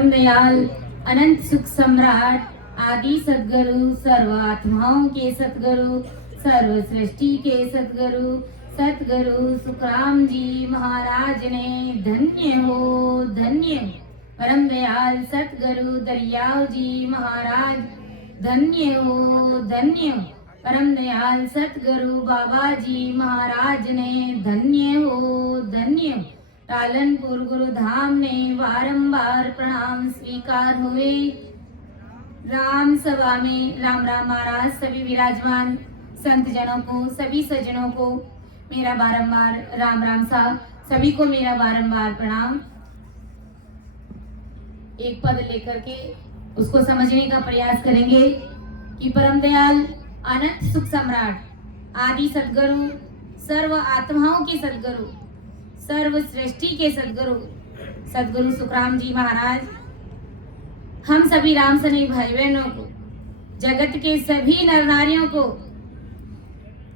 परम दयाल अनंत सुख सम्राट आदि सद्गुरु सर्व आत्माओं के सद्गुरु सर्व सृष्टि के सद्गुरु सतगुरु सुखराम जी महाराज ने धन्य हो धन्य। परम दयाल सतगुरु दरियाव जी महाराज धन्य हो धन्य। परम दयाल सतगुरु बाबा जी महाराज ने धन्य हो धन्य। टालनपुर गुरुधाम ने बारंबार प्रणाम स्वीकार हुए। राम सभा में राम राम महाराज सभी विराजमान संत जनों को सभी सज्जनों को मेरा बारंबार राम राम साहब सभी को मेरा बारंबार प्रणाम। एक पद लेकर के उसको समझने का प्रयास करेंगे कि परम दयाल अनंत सुख सम्राट आदि सद्गुरु सर्व आत्माओं के सद्गुरु सर्व सृष्टि के सद्गुरु सद्गुरु सुखराम जी महाराज हम सभी राम सने भाई बहनों को जगत के सभी नर नारियों को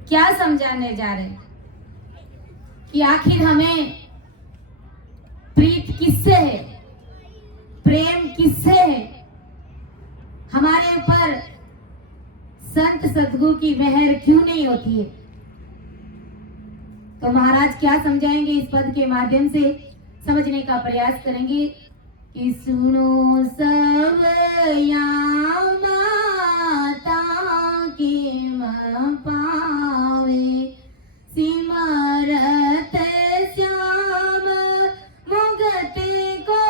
क्या समझाने जा रहे हैं कि आखिर हमें प्रीत किससे है, प्रेम किससे है, हमारे ऊपर संत सद्गुरु की मेहर क्यों नहीं होती है। तो महाराज क्या समझाएंगे इस पद के माध्यम से समझने का प्रयास करेंगे कि सुनो सब या माता की पावे सिमरत श्याम मुगत को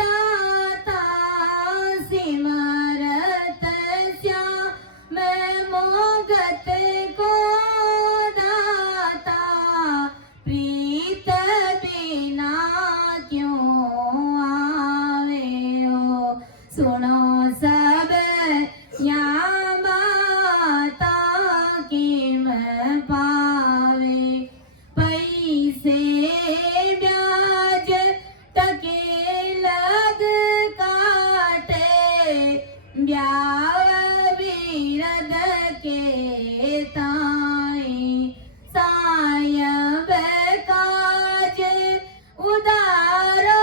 दाता सिमरत श्याम मुगत को सुनो सब या माता की मैं पावे पैसे ब्याज तके लग काटे ब्याह बीरद के ताई सायब काज उदारो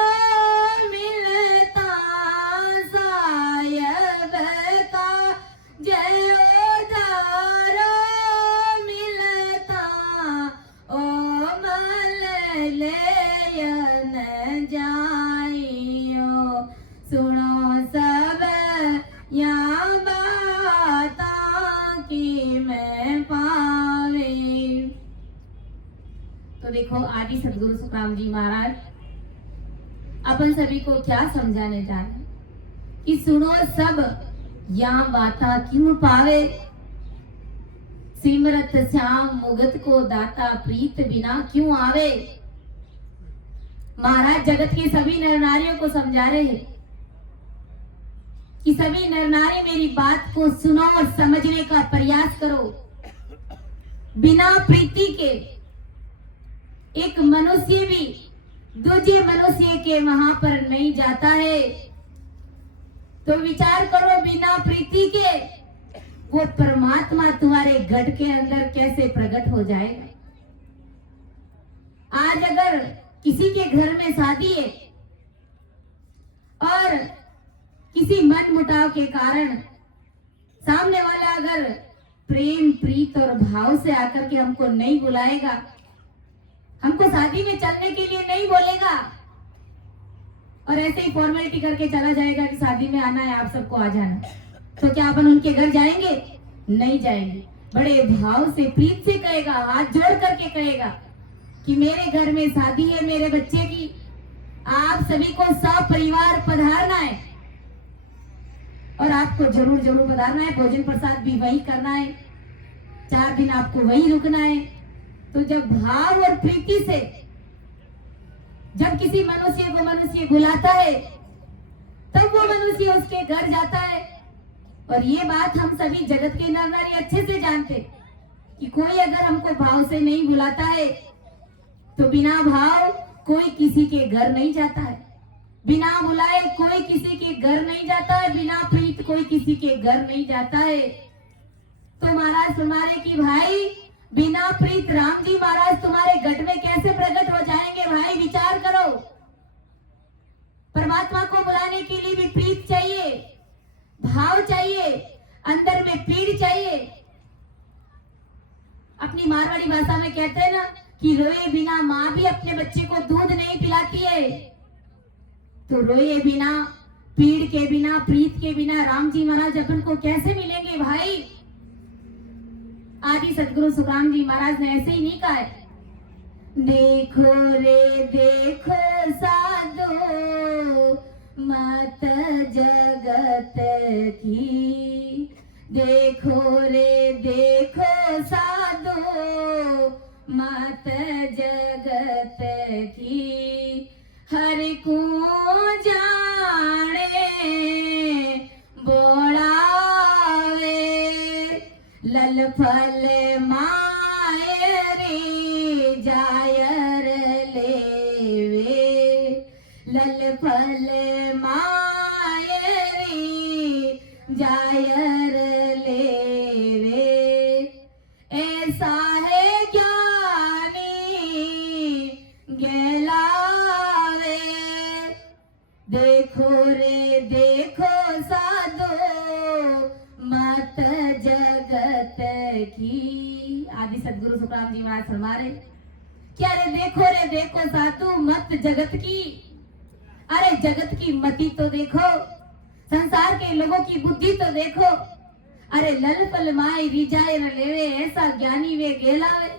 सुनो सब या बाता की मैं पावे। तो देखो आदि सद्गुरु सुखराम जी महाराज अपन सभी को क्या समझाने जा रहे हैं कि सुनो सब या बाता क्यों पावे सिमरत श्याम मुगत को दाता प्रीत बिना क्यों आवे। महाराज जगत के सभी नर नारियों को समझा रहे हैं कि सभी नर नारी मेरी बात को सुनो और समझने का प्रयास करो। बिना प्रीति के एक मनुष्य भी दूसरे मनुष्य के वहां पर नहीं जाता है। तो विचार करो बिना प्रीति के वो परमात्मा तुम्हारे घट के अंदर कैसे प्रकट हो जाएगा। आज अगर किसी के घर में शादी है और किसी मन मुटाव के कारण सामने वाला अगर प्रेम प्रीत और भाव से आकर के हमको नहीं बुलाएगा, हमको शादी में चलने के लिए नहीं बोलेगा और ऐसे ही फॉर्मेलिटी करके चला जाएगा कि शादी में आना है आप सबको आ जाना, तो क्या अपन उनके घर जाएंगे? नहीं जाएंगे। बड़े भाव से प्रीत से कहेगा, हाथ जोड़ करके कहेगा कि मेरे घर में शादी है मेरे बच्चे की, आप सभी को सपरिवार पधारना है और आपको जरूर जरूर पधारना है। भोजन प्रसाद भी वही करना है, 4 दिन आपको वही रुकना है। तो जब भाव और प्रीति से जब किसी मनुष्य को मनुष्य बुलाता है तब वो मनुष्य उसके घर जाता है। और ये बात हम सभी जगत के नर नारी अच्छे से जानते कि कोई अगर हमको भाव से नहीं बुलाता है तो बिना भाव कोई किसी के घर नहीं जाता है, बिना बुलाए कोई किसी के घर नहीं जाता है, बिना प्रीत कोई किसी के घर नहीं जाता है। तो महाराज फरमारे कि भाई बिना प्रीत राम जी महाराज तुम्हारे घट में कैसे प्रकट हो जाएंगे। भाई विचार करो, परमात्मा को बुलाने मारवाड़ी भाषा में कहते हैं ना कि रोए बिना माँ भी अपने बच्चे को दूध नहीं पिलाती है। तो रोए बिना, पीड़ के बिना, प्रीत के बिना राम जी महाराज अपन को कैसे मिलेंगे भाई। आदि सदगुरु सुखराम जी महाराज ने ऐसे ही नहीं कहा है, देखो रे देखो साधो मत जगत की, देखो रे देखो साधो मत जगत की, हर को जाने बोलावे, लल फल मायरे जायर लेवे, लल फल मायरे जायर लेवे, ऐसा है ज्ञानी गहलावे, देखो रे देखो साधो मत जगत की। आदि सदगुरु सुखराम जी महाराज फरमा रहे, क्या रे देखो साधु मत जगत की। अरे जगत की मति तो देखो, संसार के लोगों की बुद्धि तो देखो। अरे लल पल माई रिजाए न लेवे, ऐसा ज्ञानी वे गेलावे।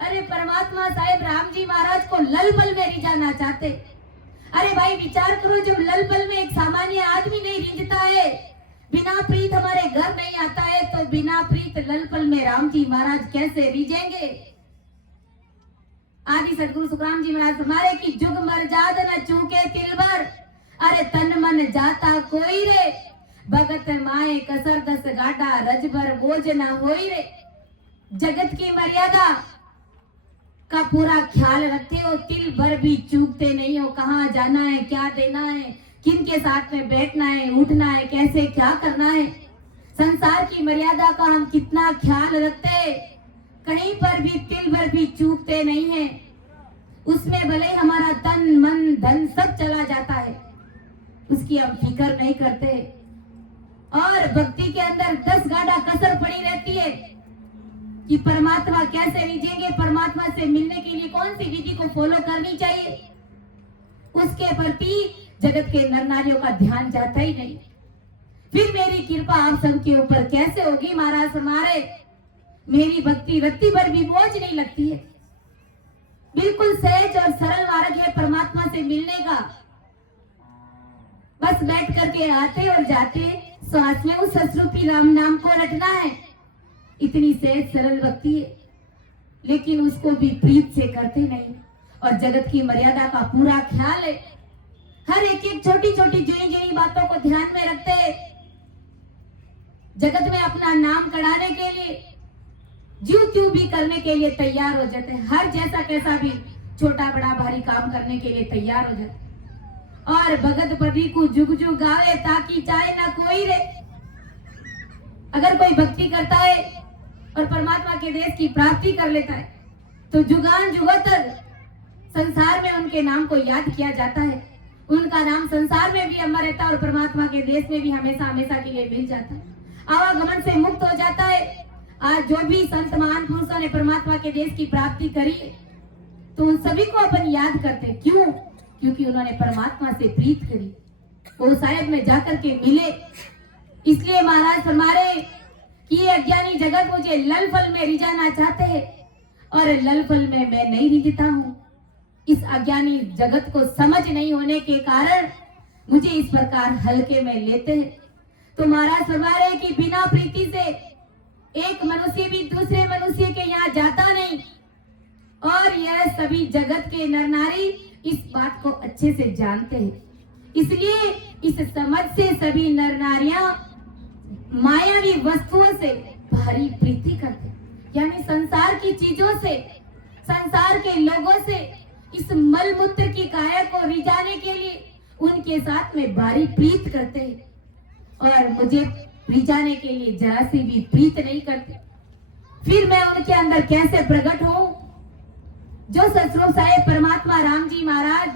अरे परमात्मा साहेब राम जी महाराज को लल पल में रिझाना चाहते। अरे भाई विचार करो, जब लल पल में एक सामान्य आदमी नहीं रिझता है, बिना प्रीत हमारे घर नहीं आता है, तो बिना प्रीत लल पल में राम जी महाराज कैसे रिझेंगे। आदि सदगुरु सुखराम जी महाराज हमारे की जुग मर जाद न चूके तिल भर, अरे तन मन जाता कोई रे, भगत माए कसर दस गाटा रज भर बोझ न होई रे। जगत की मर्यादा का पूरा ख्याल रखते हो, तिल भर भी चूकते नहीं हो, कहाँ जाना है, क्या देना है, किन के साथ में बैठना है, उठना है, कैसे क्या करना है। संसार की मर्यादा का हम कितना ख्याल रखते हैं, कहीं पर भी तिल भर भी चूकते नहीं है। उसमें भले ही हमारा तन मन धन सब चला जाता है, उसकी हम फिक्र नहीं करते। और भक्ति के अंदर 10 गाड़ा कसर पड़ी रहती है कि परमात्मा कैसे रिझेंगे, परमात्मा से मिलने के लिए कौन सी विधि को फॉलो करनी चाहिए, उसके प्रति जगत के नर नारियों का ध्यान जाता ही नहीं। फिर मेरी कृपा आप सबके ऊपर कैसे होगी महाराज हमारे। मेरी भक्ति रत्ती भर भी बोझ नहीं लगती है, बिल्कुल सहज और सरल मार्ग है परमात्मा से मिलने का। बस बैठ करके आते और जाते, श्वास में उस ससरूपी राम नाम को रटना है। इतनी सहज सरल भक्ति है, लेकिन उसको भी प्रीत से करते नहीं। और जगत की मर्यादा का पूरा ख्याल है, हर एक एक छोटी छोटी जुनी जुनी बातों को ध्यान में रखते हैं। जगत में अपना नाम कढ़ाने के लिए ज्यों त्यों भी करने के लिए तैयार हो जाते हैं, हर जैसा कैसा भी छोटा बड़ा भारी काम करने के लिए तैयार हो जाते हैं। और भगत पति को जुग जुग गावे ताकि चाहे ना कोई रे। अगर कोई भक्ति करता है और परमात्मा के देश की प्राप्ति कर लेता है, तो जुगान जुगतर संसार में उनके नाम को याद किया जाता है, उनका नाम संसार में भी अमर रहता है और परमात्मा के देश में भी हमेशा हमेशा के लिए मिल जाता है, आवागमन से मुक्त हो जाता है। आज जो भी संत महान पुरुषों ने परमात्मा के देश की प्राप्ति करी, तो उन सभी को अपन याद करते हैं। क्यों? क्योंकि उन्होंने परमात्मा से प्रीत करी, वो साहेब में जाकर के मिले। इसलिए महाराज फरमारे कि ये अज्ञानी जगत मुझे लल फल में रिझाना चाहते हैं, और लल फल में मैं नहीं रिझता हूँ। इस अज्ञानी जगत को समझ नहीं होने के कारण मुझे इस प्रकार हल्के में लेते हैं। तो महाराज फरमा रहे कि बिना प्रीति से एक मनुष्य भी दूसरे मनुष्य के यहाँ जाता नहीं, और यह सभी जगत के नर नारी इस बात को अच्छे से जानते हैं। इसलिए इस समझ से सभी नर नारियां मायावी वस्तुओं से भारी प्रीति करते, यानी संसार की चीजों से, संसार के लोगों से, इस मल मूत्र की काया को रिझाने के लिए उनके साथ में भारी प्रीत करते हैं, और मुझे रिझाने के लिए जरा सी भी प्रीत नहीं करते। फिर मैं उनके अंदर कैसे प्रकट हूं? जो ससुर साहेब परमात्मा राम जी महाराज,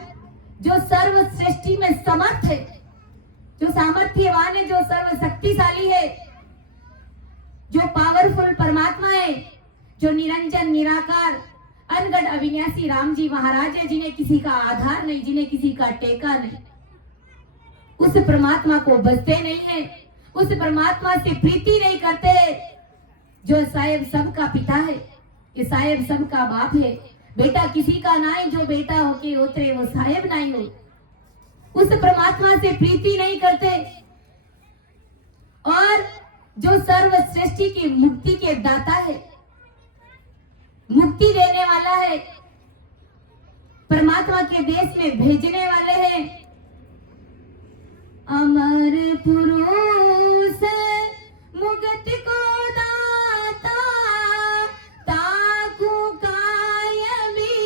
जो सर्व सृष्टि में समर्थ है, जो सामर्थ्यवान है, जो सर्व शक्तिशाली है, जो पावरफुल परमात्मा है, जो निरंजन निराकार अनगढ़ अविनाशी राम जी महाराज है, जिन्हें किसी का आधार नहीं, जिन्हें किसी का टेका नहीं, उस परमात्मा को बसते नहीं है, उस परमात्मा से प्रीति नहीं करते, जो साहेब सबका पिता है, ये साहेब सबका बाप है, बेटा किसी का ना है, जो बेटा होके उतरे वो साहेब नहीं हो, उस परमात्मा से प्रीति नहीं करते, और जो सर्व सृष्टि की मुक्ति के दाता है, मुक्ति देने वाला है, परमात्मा के देश में भेजने वाले हैं, अमर पुरुष मुगत को दाता, ताकू कायमी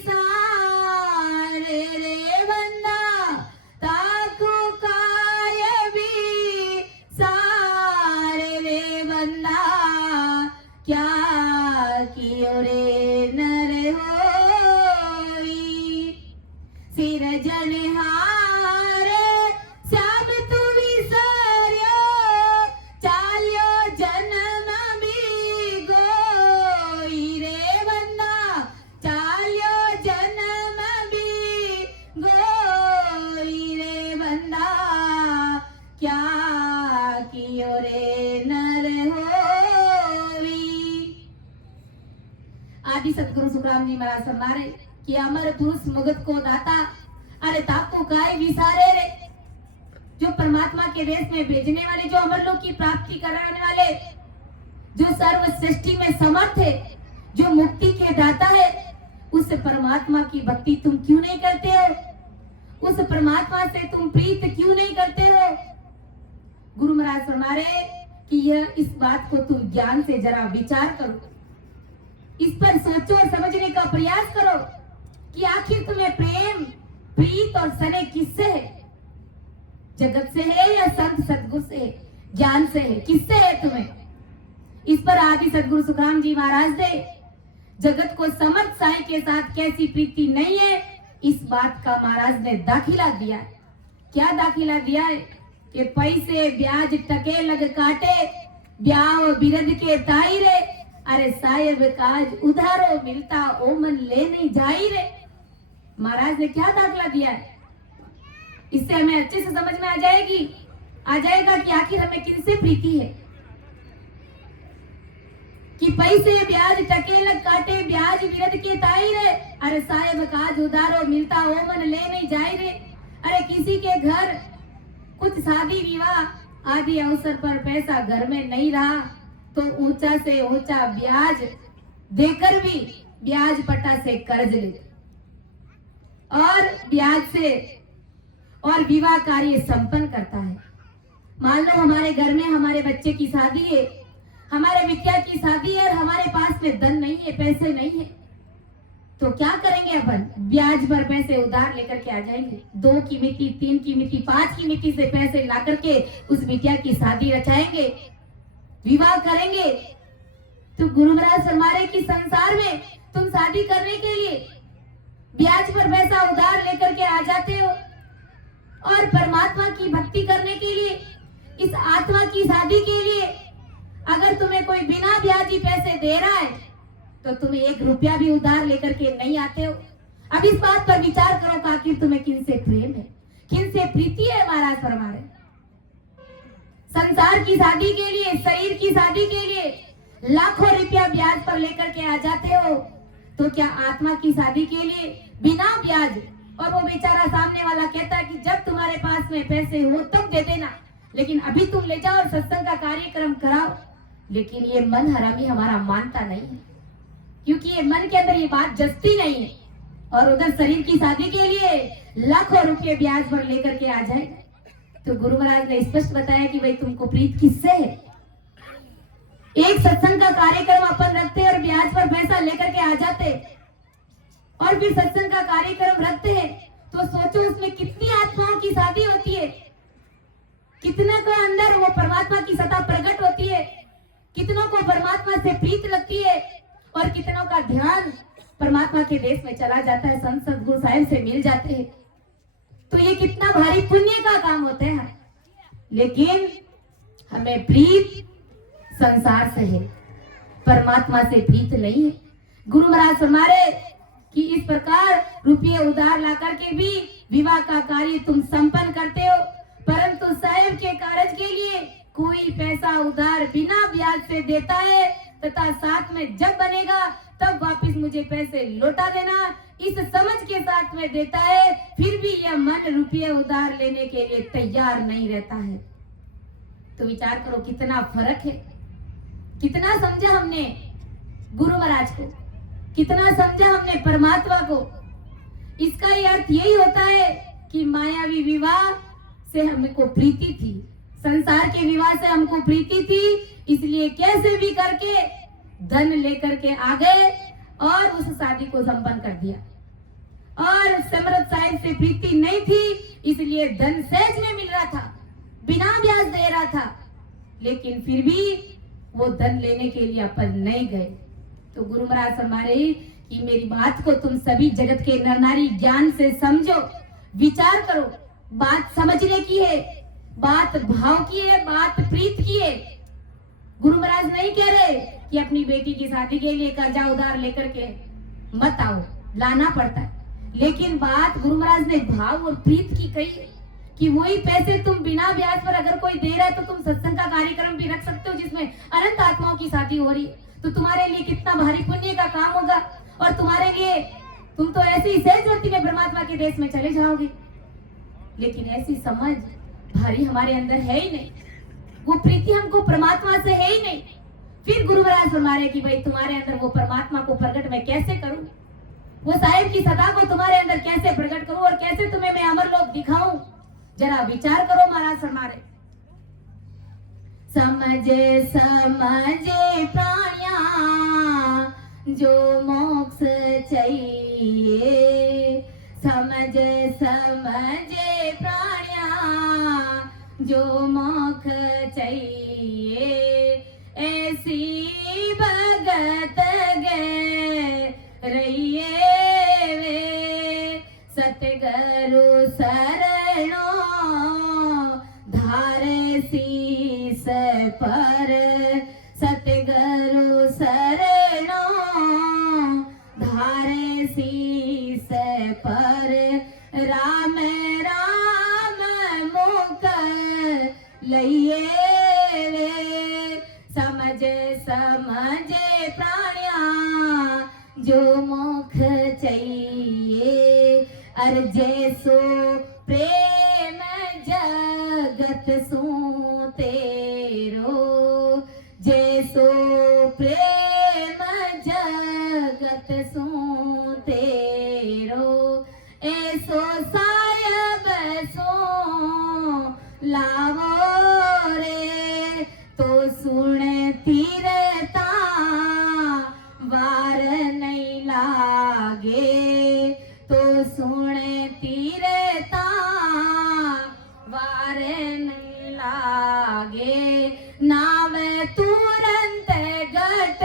सारे रे बंदा, ताकू कायमी सारे रे बंदा, क्या कियो रे नर होई, सिरजनहार श्याम तू विसर्यो, चाल्यो जन्म भी गोई रे बंदा, चाल्यो जन्म भी गोई रे बंदा, क्या कियो रे नर होई। आदि सतगुरु सुखराम जी महाराज फरमारे कि अमर पुरुष मुगत को दाता, अरे ताको काय विसारे रे, जो परमात्मा के देश में भेजने वाले, जो अमर लोक की प्राप्ति कराने वाले, जो सर्व सृष्टि में समर्थ है, जो मुक्ति के दाता है, उस परमात्मा की भक्ति तुम क्यों नहीं करते हो, उस परमात्मा से तुम प्रीत क्यों नहीं करते हो। गुरु महाराज फरमा रहे कि यह इस बात को तुम ज्ञान से जरा विचार करो, इस पर सोचो और समझने का प्रयास करो कि आखिर तुम्हें प्रेम प्रीत और स्नेह किससे है, जगत से है या संत सतगुरु से है, ज्ञान से है, किससे है तुम्हें। इस पर आदि सतगुरु सुखराम जी महाराज ने जगत को समर्थ साईं के साथ कैसी प्रीति नहीं है, इस बात का महाराज ने दाखिला दिया है। क्या दाखिला दिया है कि पैसे ब्याज टके लग काटे, ब्याह बिरद के ताई रे, अरे साहेब काज उधारो मिलता ओ मन ले नहीं जाई रे। महाराज ने क्या दाखला दिया है, इससे हमें अच्छे से समझ में आ जाएगा कि आखिर हमें किनसे प्रीति है। कि पैसे ब्याज टके लग काटे, ब्याज बिरद के ताई रे, अरे साहेब काज उधारो मिलता ओ मन ले नहीं जाई रे। अरे किसी के घर कुछ शादी विवाह आदि अवसर पर पैसा घर में नहीं रहा तो ऊंचा से ऊंचा ब्याज देकर भी ब्याज पट्टा से कर्ज ले और ब्याज से और विवाह कार्य संपन्न करता है। मान लो हमारे घर में हमारे बच्चे की शादी है, हमारे बिटिया की शादी है और हमारे पास में धन नहीं है, पैसे नहीं है, तो क्या करेंगे अपन, ब्याज पर पैसे उधार लेकर के आ जाएंगे। 2 की मिट्टी, 3 की मिट्टी, 5 की मिट्टी से पैसे ला करके उस बिटिया की शादी रचाएंगे, विवाह करेंगे। तो गुरु महाराज फरमा रहे कि संसार में तुम शादी करने के लिए ब्याज पर पैसा उधार लेकर के आ जाते हो और परमात्मा की भक्ति करने के लिए, इस आत्मा की शादी के लिए अगर तुम्हें कोई बिना ब्याजी पैसे दे रहा है तो तुम 1 रुपया भी उधार लेकर के नहीं आते हो। अब इस बात पर विचार करो कि आखिर तुम्हें किनसे प्रेम है, किनसे प्रीति है। महाराज फरमा रहे संसार की शादी के लिए, शरीर की शादी के लिए लाखों रुपया ब्याज पर लेकर के आ जाते हो, तो क्या आत्मा की शादी के लिए बिना ब्याज, और वो बेचारा सामने वाला कहता है कि जब तुम्हारे पास में पैसे हो तब दे देना, लेकिन अभी तुम ले जाओ और सत्संग का कार्यक्रम कराओ। लेकिन ये मन हरामी हमारा मानता नहीं है, क्योंकि ये मन के अंदर ये बात जचती नहीं है, और उधर शरीर की शादी के लिए लाखों रुपये ब्याज पर लेकर के आ जाए। तो गुरु महाराज ने स्पष्ट बताया कि भाई तुमको प्रीत किससे है। एक सत्संग का कार्यक्रम अपन रखते और ब्याज पर पैसा लेकर के आ जाते और फिर सत्संग का कार्यक्रम रखते हैं, तो सोचो उसमें कितनी आत्माओं की शादी होती है, कितने को अंदर वो परमात्मा की सत्ता प्रकट होती है, कितनों को परमात्मा से प्रीत लगती है और कितनों का ध्यान परमात्मा के देश में चला जाता है, संत सतगुरु साहिब से मिल जाते हैं। तो ये कितना भारी पुण्य का काम होता है। लेकिन हमें प्रीत संसार से है, परमात्मा से प्रीत नहीं है। गुरु महाराज फरमा रहे कि इस प्रकार रुपये उधार ला करके भी विवाह का कार्य तुम संपन्न करते हो, परंतु साहेब के कार्य के लिए कोई पैसा उधार बिना ब्याज से देता है तथा साथ में जब बनेगा तब वापस मुझे पैसे लौटा देना, इस समझ के साथ में देता है, फिर भी यह मन रुपये उधार लेने के लिए तैयार नहीं रहता है। तो विचार करो कितना फर्क है, कितना समझा हमने गुरु महाराज को, कितना समझा हमने परमात्मा को। इसका ये अर्थ यही होता है कि मायावी विवाह से हमको प्रीति थी, संसार के विवाह से हमको प्रीति थी, इसलिए कैसे भी करके धन लेकर के आ गए और उस शादी को संपन्न कर दिया। और समर्थ साहिब से प्रीति नहीं थी, इसलिए धन सहज में मिल रहा था, बिना ब्याज दे रहा था, लेकिन फिर भी वो धन लेने के लिए अपन नहीं गए। तो गुरु महाराज फरमा रहे कि मेरी बात को तुम सभी जगत के नर नारी ज्ञान से समझो, विचार करो। बात समझने की है, बात भाव की है, बात प्रीत की है। गुरु महाराज नहीं कह रहे कि अपनी बेटी की शादी के लिए कर्जा उधार लेकर के मत आओ, लाना पड़ता है, लेकिन बात गुरु महाराज ने भाव और प्रीत की कही है कि वही पैसे तुम बिना ब्याज पर अगर कोई दे रहा है तो तुम सत्संग का कार्यक्रम भी रख सकते हो जिसमें अनंत आत्माओं की शादी हो रही है, तो तुम्हारे लिए कितना भारी पुण्य का काम होगा। और तुम्हारे लिए तुम तो ऐसी ही सहज वृत्ति में परमात्मा के देश में चले जाओगे, लेकिन ऐसी समझ भारी हमारे अंदर है ही नहीं, वो प्रीति हमको परमात्मा से है ही नहीं। फिर गुरु महाराज फरमा रहे कि भाई तुम्हारे अंदर वो परमात्मा को प्रकट मैं कैसे करूं, वो साहिब की सदा को तुम्हारे अंदर कैसे प्रकट करूं और कैसे तुम्हें मैं अमरलोक दिखाऊं, जरा विचार करो। महाराज फरमा रहे समझे समझे प्राणिया जो मोक्ष चाहिए, समझे समझे प्राणिया जो मोक्ष चाहिए, ऐसी भगत गे रहिए वे सतगुरु शरणो धारे शीस पर, सतगुरु शरणो धारे शीस पर, राम राम मुख लइए रे समझे समझे प्राणिया जो मुख चाहिए, अर जैसो प्रेम जगत सू तेरो, जैसो प्रेम जगत सू तेरो, ऐसो सायब सो लावो रे, तो सुन तीरता वार नहीं लागे, तो सुन तीरता वार नहीं लागे, नाम तुरंत घट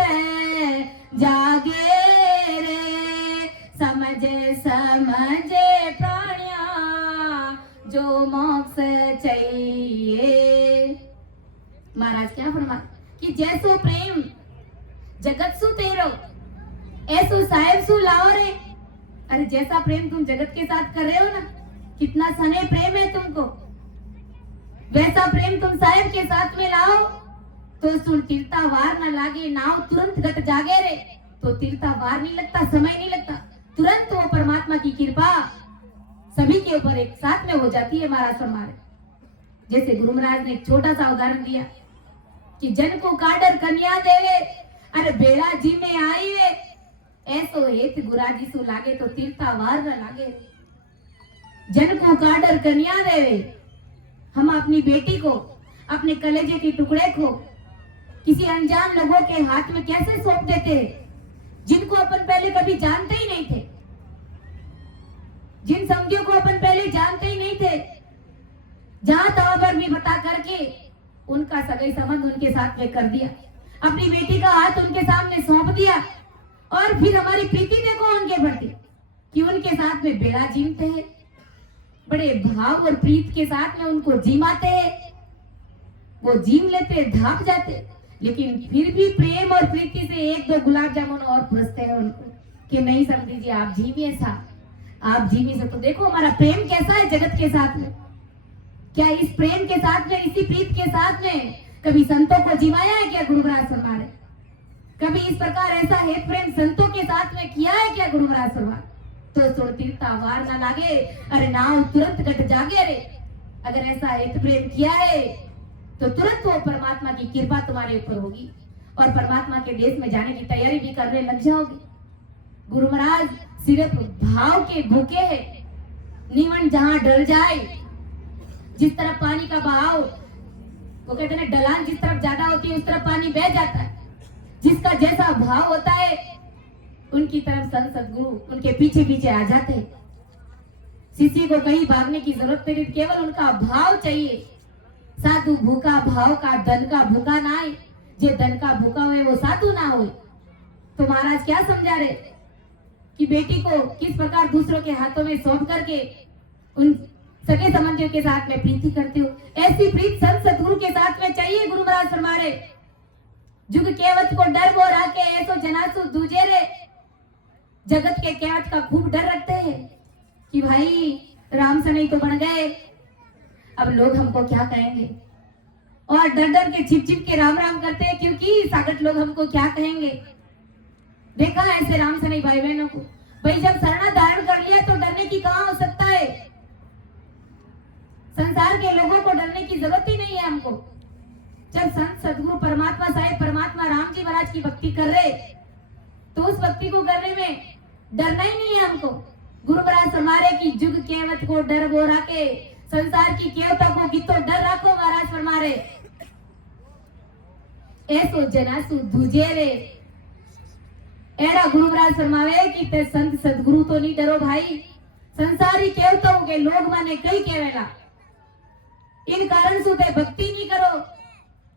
जागे रे समझे समझे प्राणिया जो मोक्ष चाहिए। महाराज क्या फरमा कि जैसो प्रेम जगत सु तेरो ऐसो साहेब सु लाओ रे। अरे जैसा प्रेम तुम जगत के साथ कर रहे हो ना, कितना सने प्रेम है तुमको, वैसा प्रेम तुम साहेब के साथ में लाओ तो सुन तीरता वार न लागे, नाव तुरंत घट जागे रे। तो तीरता वार नहीं लगता, समय नहीं लगता, तुरंत वो परमात्मा की कृपा सभी के ऊपर एक साथ में हो जाती है। महाराज फरमा रहे जैसे गुरु महाराज ने एक छोटा सा उदाहरण दिया कि जन को काडर कन्या देवे, अरे बेड़ा जी में आई वे, ऐसो हेत गुराजी सु लागे तो तीरता वार न लागे। जन को काडर कन्या देवे, हम अपनी बेटी को, अपने कलेजे के टुकड़े को किसी अनजान लोगों के हाथ में कैसे सौंप देते हैं, जिनको अपन पहले कभी जानते ही नहीं थे, जिन समझियों को अपन पहले जानते ही नहीं थे, जहां तहां पर भी बता करके उनका सगाई संबंध उनके साथ में कर दिया, अपनी बेटी का हाथ उनके सामने सौंप दिया, और फिर हमारी प्रीति देखो उनके प्रति कि उनके साथ में बेड़ा जीमते हैं, बड़े भाव और प्रीत के साथ में उनको जीमाते हैं, वो जीम लेते ढाप जाते। लेकिन फिर भी प्रेम और प्रीति से एक दो गुलाब जामुन और पुरसते हैं उनको कि नहीं समझी जी आप जीविए सा, आप जीविए सा। तो देखो हमारा प्रेम कैसा है जगत के साथ में। क्या इस प्रेम के साथ में, इसी प्रीत के साथ में कभी संतों को जिवाया है क्या गुरु महाराज फरमा रहे? कभी इस प्रकार ऐसा हेत प्रेम संतों के साथ में किया है क्या गुरु महाराज फरमा? तो सुरतीर्था वार ना लागे, अरे नाव तुरंत कट जागे रे। अगर ऐसा हेत प्रेम किया है तो तुरंत वो परमात्मा की कृपा तुम्हारे ऊपर होगी और परमात्मा के देश में जाने की तैयारी भी करने लग जाओगे। गुरु महाराज सिर्फ भाव के भूखे हैं। निवन जहां डर जाए, जिस तरफ पानी का बहाव, वो कहते हैं ढलान जिस तरफ ज्यादा होती है उस तरफ पानी बह जाता है। जिसका जैसा भाव होता है उनकी तरफ संत सदगुरु उनके पीछे पीछे आ जाते हैं। शिष्य को कहीं भागने की जरूरत नहीं, केवल उनका भाव चाहिए। साधु भूखा भाव का, धन का भूखा ना है। जो धन का भूखा हुए वो साधु ना हो। तो महाराज क्या समझा रहे कि बेटी को किस प्रकार दूसरों के हाथों में सौंप करके उन सगे संबंधियों के साथ में प्रीति करते हो। ऐसी प्रीत संत सदगुरु के साथ में चाहिए। गुरु महाराज फरमा रहे जुग केवत को डर वो राके ऐसो जनासु दूजे रे। जगत के केवत का खूब डर रखते हैं कि भाई राम से नहीं तो बन गए, अब लोग हमको क्या कहेंगे, और डर डर के छिप छिप के राम राम करते हैं क्योंकि सागत लोग हमको क्या कहेंगे। देखा ऐसे राम से नहीं भाई बहनों को। भाई जब शरणा धारण कर लिया तो डरने की कहां हो सकता है। संसार के लोगों को डरने की जरूरत ही नहीं है हमको। जब संत सदगुरु परमात्मा साहेब परमात्मा राम जी महाराज की भक्ति कर रहे तो उस भक्ति को करने में डरना ही नहीं है हमको। गुरु महाराज फरमा रहे कि जुग केवत को डर वो राके, संसार की केवता को कितो डर रखो। महाराज फरमा रहे ऐसो जनासु दूजे रे। एड़ा गुरु महाराज फरमावे कि ते संत सदगुरु तो नहीं डरो भाई, संसारी केवताओं के लोग माने कई केवेला, इन कारण से ते भक्ति नहीं करो।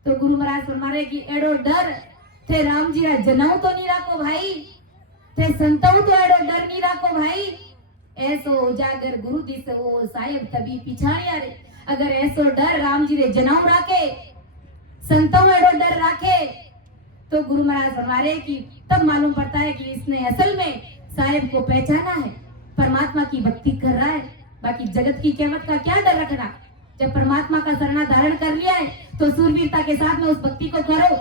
तो गुरु महाराज फरमा रहे कि एड़ो डर थे राम जी रा जनाऊ तो नहीं राखो भाई, थे संताऊ तो एड़ो डर नहीं राखो भाई। ऐसो उजागर गुरु दिस वो साहेब तभी पिछाड़िया रे। अगर ऐसो डर राम जी रे जनाऊ राखे, संताऊ एड़ो डर राखे तो गुरु महाराज फरमा रहे कि तब मालूम पड़ता है कि इसने असल में साहेब को पहचाना है, परमात्मा की भक्ति कर रहा है। बाकी जगत की केवत का क्या डर रखना। जब परमात्मा का शरणा धारण कर लिया है तो सूरवीरता के साथ में उस भक्ति को करो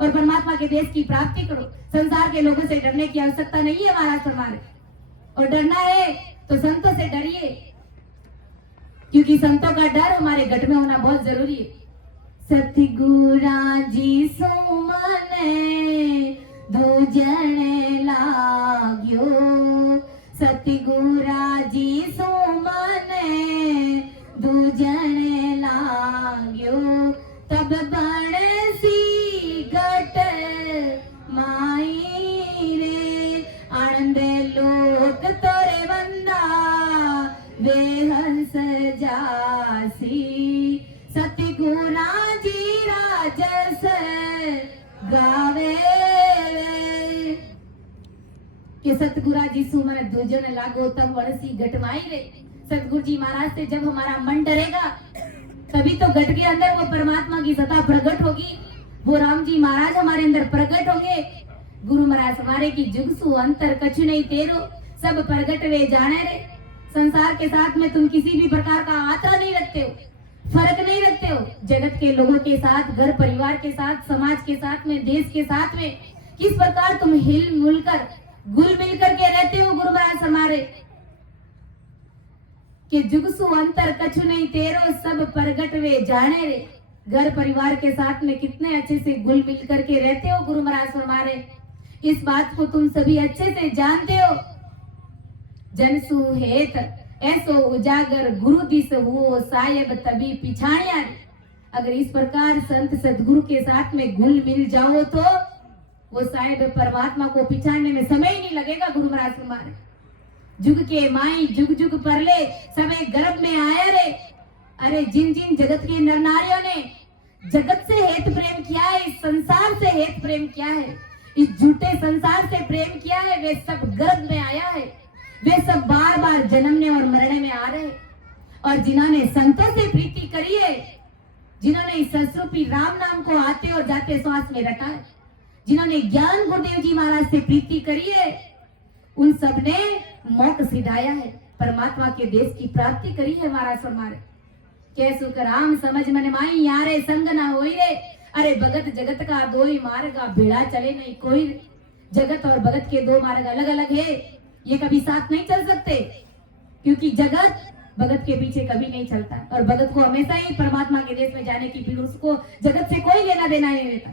और परमात्मा के देश की प्राप्ति करो। संसार के लोगों से डरने की आवश्यकता नहीं है महाराज फरमा रहे। और डरना है तो संतों से डरिए, क्योंकि संतों का डर हमारे गट में होना बहुत जरूरी है। सतगुरा जी सुमने दूजने लाग्यो, सतगुरा जी सुमने दूजने लाग्यो। तब बड़सी गट माई रे, आनंद लोक तोरे वंदा वे हंस जासी। सतगुरा जी राजस गावे कि सतगुरा जी सुमन दूजन लागो तब वड़सी गटमाई रे। सतगुरु जी महाराज से जब हमारा मन डरेगा तभी तो गट के अंदर वो परमात्मा की सत्ता प्रकट होगी, वो राम जी महाराज हमारे अंदर प्रकट होंगे। गुरु महाराज हमारे की जुगसु अंतर कछु नहीं तेरो, सब प्रगट वे जाने रे। संसार के साथ में तुम किसी भी प्रकार का आतरा नहीं रखते हो, फर्क नहीं रखते हो। जगत के लोगों के साथ, घर परिवार के साथ, समाज के साथ में, देश के साथ में किस प्रकार तुम हिल मिल कर घुल मिल करके रहते हो। गुरु महाराज हमारे कि जुगसु अंतर कछु नहीं तेरो, सब प्रगट वे जाने रे। घर परिवार के साथ में कितने अच्छे से घुल मिल करके रहते हो। गुरु महाराज हमारे इस बात को तुम सभी अच्छे से जानते हो। जनसु हेत ऐसो उजागर गुरु दिस वो साहेब तभी पिछाड़िया। अगर इस प्रकार संत सदगुरु के साथ में घुल मिल जाओ तो वो साहेब परमात्मा को पिछाड़ने में समय ही नहीं लगेगा। गुरु महाराज हमारे जुग के माई जुग जुग परले समय गर्भ में आया रे। अरे जिन जिन जगत के नर नारियों ने जगत से हेत प्रेम किया है, इस संसार से हेत प्रेम किया है, इस झूठे संसार से प्रेम किया है, वे सब गर्भ में आया है। वे सब बार बार जन्मने और मरने में आ रहे। और जिन्होंने संतों से प्रीति करी है, जिन्होंने इस संस्रूपी राम नाम को आते और जाते श्वास में रटा है, जिन्होंने ज्ञान गुरुदेव जी महाराज से प्रीति करी है, उन सब ने मोक्ष सिधाया है, परमात्मा के देश की प्राप्ति करी है। महाराज हमारे कैसु कर राम समझ मन माई यारे संग ना होई रे, अरे भगत जगत का दो ही मार्ग भेड़ा चले नहीं कोई। जगत और भगत के दो मार्ग अलग अलग है, ये कभी साथ नहीं चल सकते, क्योंकि जगत भगत के पीछे कभी नहीं चलता और भगत को हमेशा ही परमात्मा के देश में जाने की भीड़, उसको जगत से कोई लेना देना नहीं रहता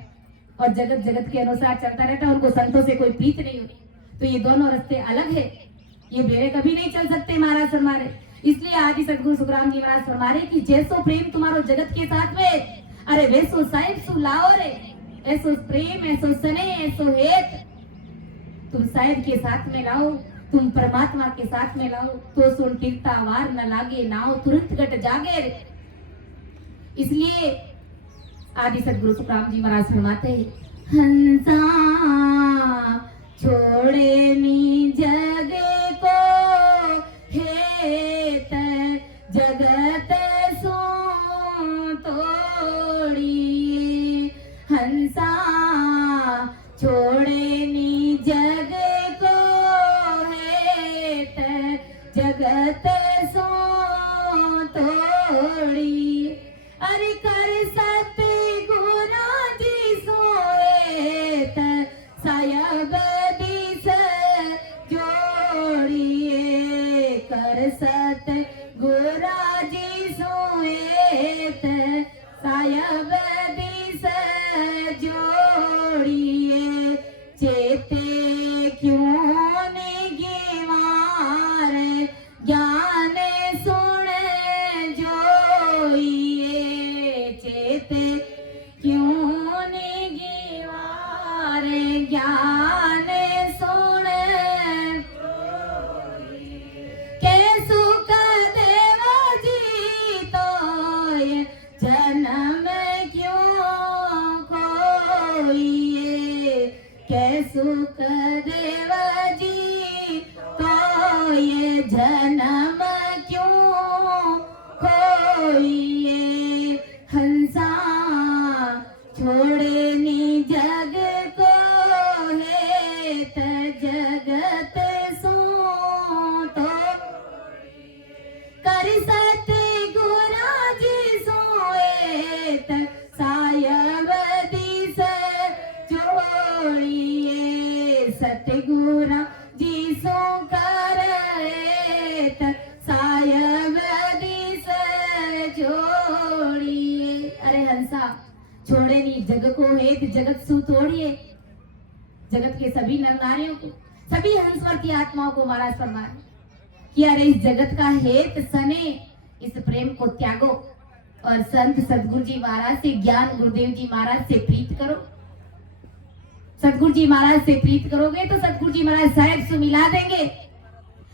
और जगत जगत के अनुसार चलता रहता है, उनको संतों से कोई प्रीत नहीं होती। तो ये दोनों रास्ते अलग है, ये भेड़े कभी नहीं चल सकते महाराज हमारे। इसलिए आदि सदगुरु सुखराम जी महाराज फरमारे कि जैसो प्रेम तुम्हारो जगत के साथ में, अरे वैसो साहिब सु लाओ रे, ऐसो प्रेम ऐसो सने ऐसो हेत तुम साहिब के साथ में लाओ, तुम परमात्मा के साथ में लाओ, तो सुन टिकता वार न लागे नाव तुरंत घट जागे रे। इसलिए आदि सदगुरु सुखराम जी महाराज फरमाते हैं, हंसा छोड़े नी जग को हेत जगत सो तोड़ी, हंसा छोड़े नी जग को हेत जगत सो तोड़ी, अरे कर सते गुरु जी सोएत सायब दिस जोड़िए, कर सत गुरु जी सोएत सायब दिस जोड़िए, चेते क्यों निगिवार ज्ञान सुन जोइए, चेते क्यों निगिवार ज्ञान सुन कैसु देव जी तो जन्म क्यों खोइए, कैसु देव जी तो ये जन्म क्यों खोइए, हंसा छोड़े नी जग को हेत जगत सो तो कर सते गुरु जी सोएत सायब दिस जोड़िए, सतगुरु जी सो करेत सायब दिस जोड़िए। अरे हंसा छोड़े नी जग को हेत जगत सु तोड़िए, जगत के सभी नर नारियों को, सभी हंसवर्ती आत्माओं को महाराज फरमाए कि अरे इस जगत का हेत सने इस प्रेम को त्यागो और संत सदगुरु जी महाराज से, ज्ञान गुरुदेव जी महाराज से प्रीत करो। सदगुरु जी महाराज से प्रीत करोगे तो सदगुरु जी महाराज साहेब से मिला देंगे।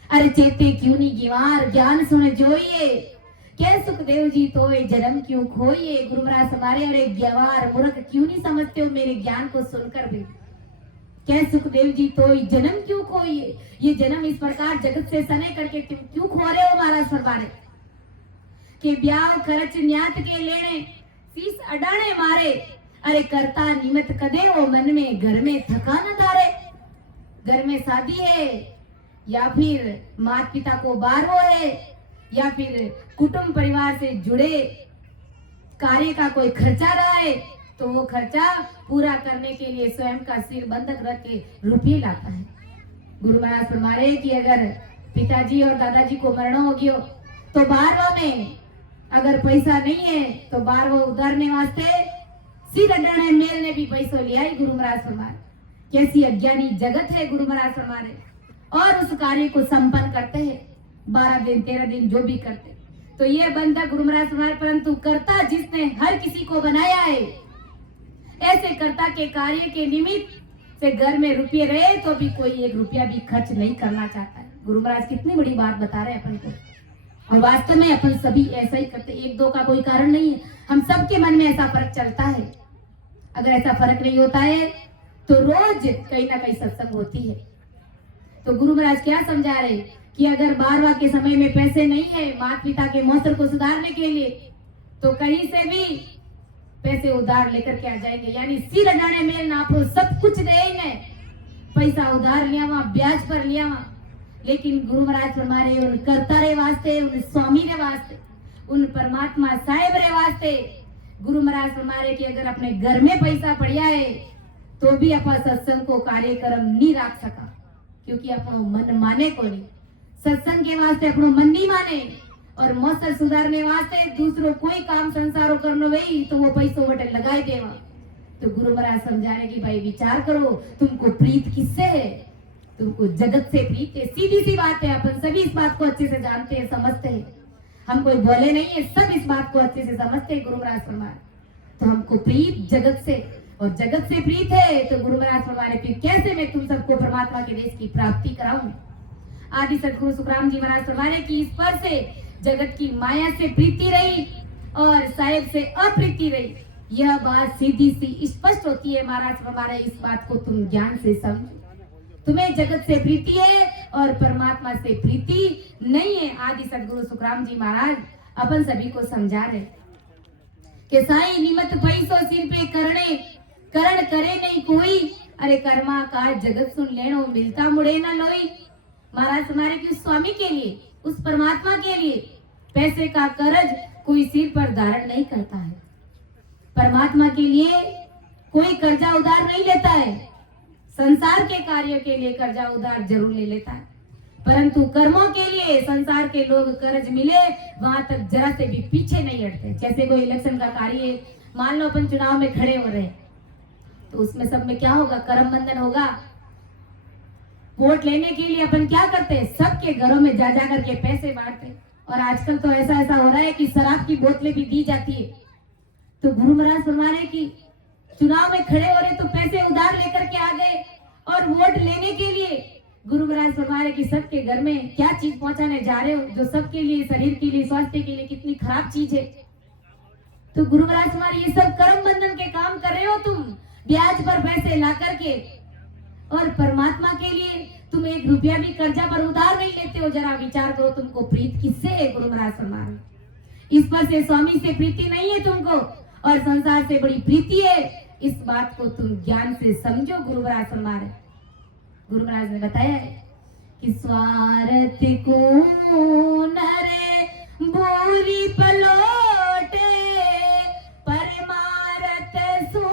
अरे चेते क्यों नहीं गिवार ज्ञान सुन जोइए, क्या सुखदेव जी तो जन्म क्यों खोइए। गुरु महाराज हमारे, अरे ग्यवार मूर्ख क्यों नहीं समझते हो मेरे ज्ञान को सुनकर भी, क्या सुखदेव जी तो जन्म क्यों खोइए, ये जन्म इस प्रकार जगत से सने करके तुम क्यों खो रहे हो। महाराज फरमाने कि ब्याह खर्च न्यात के लेने शीश अडाने मारे, अरे करता निमित कदे हो मन में घर में थका न धारे। घर में शादी है या फिर माता पिता को बारहो है या फिर कुटुंब परिवार से जुड़े कार्य का कोई खर्चा रहा है, तो वो खर्चा पूरा करने के लिए स्वयं का सिर बंधक रख के रुपये लाता है। गुरु महाराज फरमाए कि अगर पिताजी और दादाजी को मरण हो गयो तो 12वां में अगर पैसा नहीं है तो 12वां उतारने वास्ते सिर अडने मेल ने भी पैसों लिया ही। गुरु महाराज फरमाए कैसी अज्ञानी जगत है। गुरु महाराज फरमाए और उस कार्य को संपन्न करते हैं 12 दिन 13 दिन जो भी करते, तो ये बंधक गुरु महाराज फरमाए परंतु करता जिसने हर किसी को बनाया है, ऐसे कर्ता के कार्य के निमित्त से घर में रुपये रहे तो भी कोई 1 रुपया भी खर्च नहीं करना चाहता है। गुरु महाराज कितनी बड़ी बात बता रहे हैं अपन को, और वास्तव में अपन सभी ऐसा ही करते, 1-2 का कोई कारण नहीं है, हम सबके मन में ऐसा फर्क चलता है। अगर ऐसा फर्क नहीं होता है तो रोज कहीं ना कहीं सत्संग होती है। तो गुरु महाराज क्या समझा रहे कि अगर 12वां के समय में पैसे नहीं है माता पिता के मौसम को सुधारने के लिए, तो कहीं से भी पैसे उधार लेकर के आ जाएंगे, यानी सिर अडाने मेल ना आपको सब कुछ देंगे। पैसा उधार लिया वहां, ब्याज पर लिया वहां, लेकिन गुरु महाराज फरमारे उन कर्ता रे वास्ते, उन स्वामी रे वास्ते, उन परमात्मा साहेब रे वास्ते गुरु महाराज फरमारे कि अगर अपने घर में पैसा पड़िया है तो भी अपन सत्संग को कार्यक्रम नहीं रख सका, क्योंकि अपनो मन माने को नहीं। सत्संग के वास्ते अपनो मन नहीं माने और मौसम सुधारने वास्ते दूसरों कोई काम संसारों करनो वही तो वो पैसों वटे लगाए देवा। तो गुरु महाराज समझाने की भाई विचार करो, तुमको प्रीत किससे है? तुमको जगत से प्रीत है। सीधी सी बात है, अपन सभी इस बात को अच्छे से जानते हैं, समझते हैं, हम कोई बोले नहीं है, सब इस बात को अच्छे से समझते हैं। गुरु महाराज फरमाए तो हमको प्रीत जगत से, और जगत से प्रीत है तो गुरु महाराज फरमाए कि कैसे मैं तुम सबको परमात्मा के देश की प्राप्ति कराऊं। आदि सदगुरु सुखराम जी महाराज फरमाए कि इस पर से जगत की माया से प्रीति रही और साहेब से अप्रीति रही। यह बात सीधी सी स्पष्ट होती है। महाराज फरमाए इस बात को तुम ज्ञान से समझो, तुम्हें जगत से प्रीति है और परमात्मा से प्रीति नहीं है। आदि सदगुरु सुखराम जी महाराज अपन सभी को समझा रहे कि साईं निमत पैसो सिर पे करने करण करे नहीं कोई, अरे कर्मा का जगत सुन लेनो मिलता मुड़े ना लोई। महाराज हमारे की उस स्वामी के लिए, उस परमात्मा के लिए पैसे का कर्ज कोई सिर पर धारण नहीं करता है। परमात्मा के लिए कोई कर्जा उधार नहीं लेता है, संसार के कार्य के लिए कर्जा उधार जरूर ले लेता है, परंतु कर्मों के लिए संसार के लोग कर्ज मिले वहां तक जरा से भी पीछे नहीं हटते। जैसे कोई इलेक्शन का कार्य, मान लो अपन चुनाव में खड़े हो रहे तो उसमें सब में क्या होगा? करम बंधन होगा। वोट लेने के लिए अपन क्या करते हैं? सबके घरों में जा जा करके पैसे बांटते, और आजकल तो ऐसा ऐसा हो रहा है कि शराब की बोतलें भी दी जाती है। तो गुरु महाराज फरमा रहे कि चुनाव में खड़े हो रहे तो पैसे उधार लेकर के आ गए, और वोट लेने के लिए गुरु महाराज फरमा रहे कि सबके घर में क्या चीज पहुंचाने जा रहे हो जो सबके लिए, शरीर के लिए, स्वास्थ्य के लिए कितनी खराब चीज है। तो गुरु महाराज फरमा रहे ये सब कर्म बंधन के काम कर रहे हो तुम, ब्याज पर पैसे ला करके, और परमात्मा के लिए तुम 1 रुपया भी कर्जा पर उधार नहीं लेते हो। जरा विचार करो तुमको प्रीत किससे है? गुरु महाराज फरमा रहे इस पर से स्वामी से प्रीति नहीं है तुमको, और संसार से बड़ी प्रीति है। इस बात को तुम ज्ञान से समझो। गुरु महाराज फरमा रहे, गुरु महाराज ने बताया है कि स्वार्थ को नरे बोली पलोटे, परमारथ सो